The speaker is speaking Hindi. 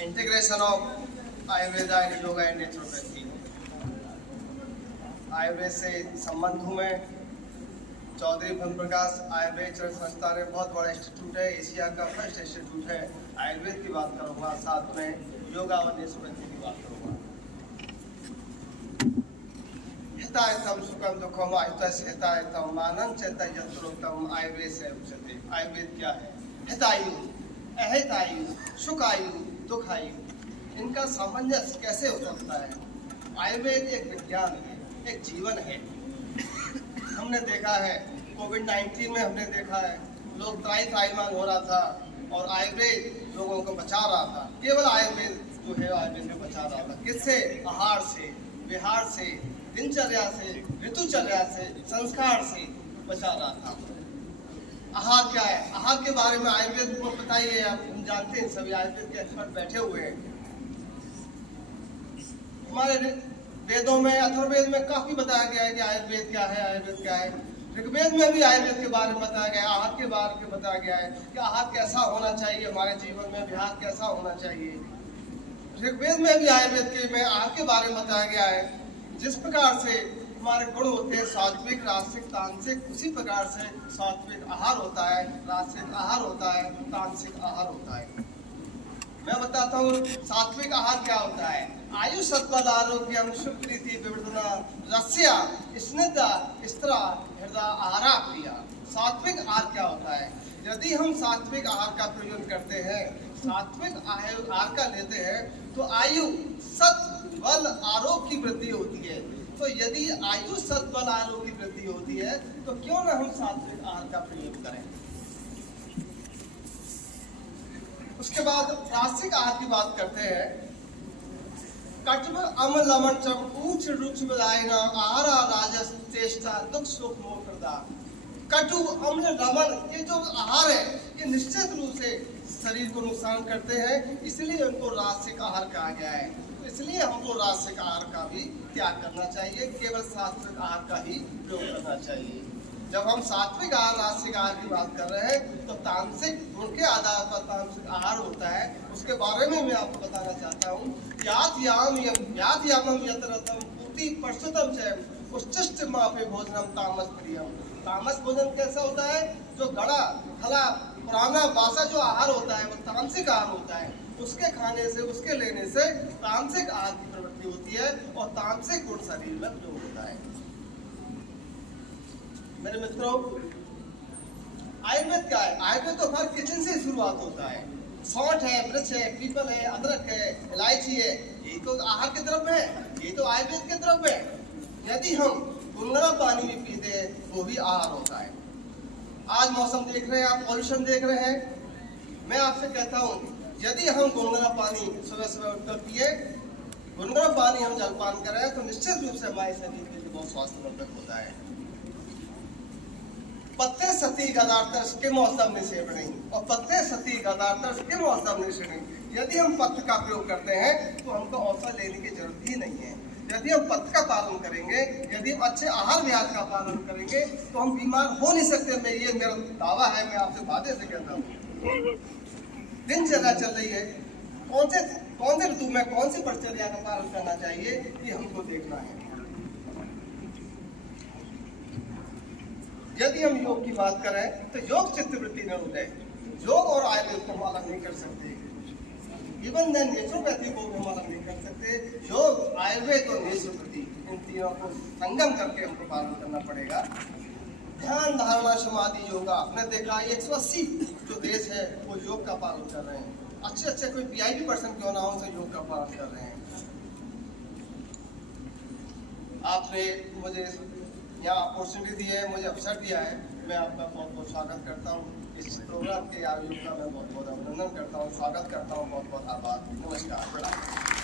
Integration of Ayurveda and Yoga and Naturopathy. Ayurveda से संबंधों में चौधरी भन प्रकाश आयुर्वेद चरण संस्थान में बहुत बड़ा इंस्टीट्यूट है, एशिया का फर्स्ट इंस्टीट्यूट है। आयुर्वेद की बात करूँगा, साथ में योगा और नेचुरोपैथी की बात करूँगा। हितायतम सुखम दुखम आयुष हितायतम मानम चेता यत्रोक्तम आयुर्वेद से उच्यते। आयुर्वेद क्या है? हितायु, अहितायु, सुखायु, दुखायु, इनका सामंजस्य कैसे हो सकता है? आयुर्वेद एक विज्ञान है, एक जीवन है। हमने देखा है कोविड-19 में, हमने देखा है लोग त्राहिमाम हो रहा था और आयुर्वेद लोगों को बचा रहा था। केवल आयुर्वेद जो है आयुर्वेद में बचा रहा था। किससे? आहार से, विहार से, दिनचर्या से, ऋतुचर्या से, संस्कार से बचा रहा था। आहार क्या है? आहार के बारे में आयुर्वेद को बताइए। आप हम जानते हैं, सभी आयुर्वेद के एक्सपर्ट बैठे हुए हैं। हमारे वेदों में, अथर्ववेद में काफी बताया गया है कि आयुर्वेद क्या है, आयुर्वेद क्या है। ऋग्वेद में भी आयुर्वेद के बारे में बताया गया है, आहार के बारे में बताया गया है कि आहार कैसा होना चाहिए हमारे जीवन में, विहार कैसा होना चाहिए। ऋग्वेद में भी आयुर्वेद के में आहार के बारे में बताया गया है। जिस प्रकार से हमारे गुण होते हैं सात्विक, राजसिक, तामसिक, उसी प्रकार से सात्विक आहार होता है, राजसिक आहार होता है, तामसिक आहार होता है। मैं बताता हूँ सात्विक आहार क्या होता है। आयु सत्वल आरोग्यम सुप्रीति विवर्धना रस्या स्निग्धा स्त्रा हृदय आहारा प्रिया। सात्विक आहार क्या होता है? यदि हम सात्विक आहार का प्रयोग करते हैं, सात्विक आहार का लेते हैं, तो आयु सत्व बल आरोग्य की वृद्धि होती है। तो यदि आयु सत्व बल आरोग्य की वृद्धि होती है तो क्यों ना हम सात्विक आहार का प्रयोग करें। उसके बाद रासिक आहार की बात करते हैं। कटव अम्ल लवण चम ऊच रुच बदायना आहारा राजस चेष्टा दुख सुख मोह प्रदा। कटु अम्ल लवण, ये जो आहार है ये निश्चित रूप से शरीर को नुकसान करते हैं, इसलिए उनको रासिक आहार कहा गया है। तो इसलिए हमको रासिक आहार का भी त्याग करना चाहिए, केवल सात्विक आहार का ही प्रयोग करना चाहिए। जब हम सात्विक आहार, रासिक आहार की बात कर रहे हैं तो तामसिक गुण के आधार पर तामसिक आहार होता है। उसके बारे में मैं आपको बताना चाहता हूँ। याम यतरतम पूति परशुतम चयम उच्चिष्ट मापे भोजनम तामस प्रियम। तामस भोजन कैसा होता है? जो गड़ा खला पुराना बासा जो आहार होता है वो तामसिक आहार होता है। उसके खाने से, उसके लेने से तामसिक आहार की प्रवृत्ति होती है और तामसिक गुण शरीर में प्रयोग होता है। मेरे मित्रों, आयुर्वेद क्या है? आयुर्वेद तो हर किचन से शुरुआत होता है। सौंठ है, वृक्ष है, पीपल है, अदरक है, इलायची है, ये तो आहार के तरफ है, ये तो आयुर्वेद के तरफ है। यदि हम गुनगुना पानी भी पीते हैं वो भी आहार होता है। आज मौसम देख रहे हैं आप, पॉल्यूशन देख रहे हैं। मैं आपसे कहता हूँ यदि हम गुनगुना पानी सुबह सुबह उठकर पिए, गुनगुना पानी हम जलपान करें तो निश्चित रूप से हमारे शरीर के लिए बहुत स्वास्थ्यवर्धक होता है। पत्ते सती गदार्तर्ष के मौसम निषेवणी और पत्ते सती गदार्तर्ष के मौसम निषेवणी। यदि हम पत्त का प्रयोग करते हैं तो हमको औषध लेने की जरूरत ही नहीं है। यदि हम पत्त का पालन करेंगे, यदि हम अच्छे आहार विहार का पालन करेंगे तो हम बीमार हो नहीं सकते। मैं ये मेरा दावा है, मैं आपसे वादे से कहता हूँ। दिनचर्या चल रही है, कौन से ऋतु में कौन सी परिचर्या का पालन करना चाहिए ये हमको देखना है। यदि हम योग की बात करें तो योग चित्तवृत्ति न उदय। योग और आयुर्वेद को हम अलग नहीं कर सकते, इवन नेचुरोपैथी को भी हम अलग नहीं कर सकते। योग, आयुर्वेद और नेचुरोपैथी, इन तीनों को संगम करके हमको पालन करना पड़ेगा। ध्यान, धारणा, समाधि, योगा। आपने देखा 180 जो देश है वो योग का पालन कर रहे हैं। अच्छे कोई VIP पर्सन क्यों ना हो, योग का पालन कर रहे हैं। आपने मुझे यहाँ अपॉर्चुनिटी दी है, मुझे अवसर दिया है, मैं आपका बहुत बहुत स्वागत करता हूँ। इस प्रोग्राम के आयोजन का मैं बहुत बहुत अभिनंदन करता हूँ, स्वागत करता हूँ। बहुत बहुत आभार, नमस्कार।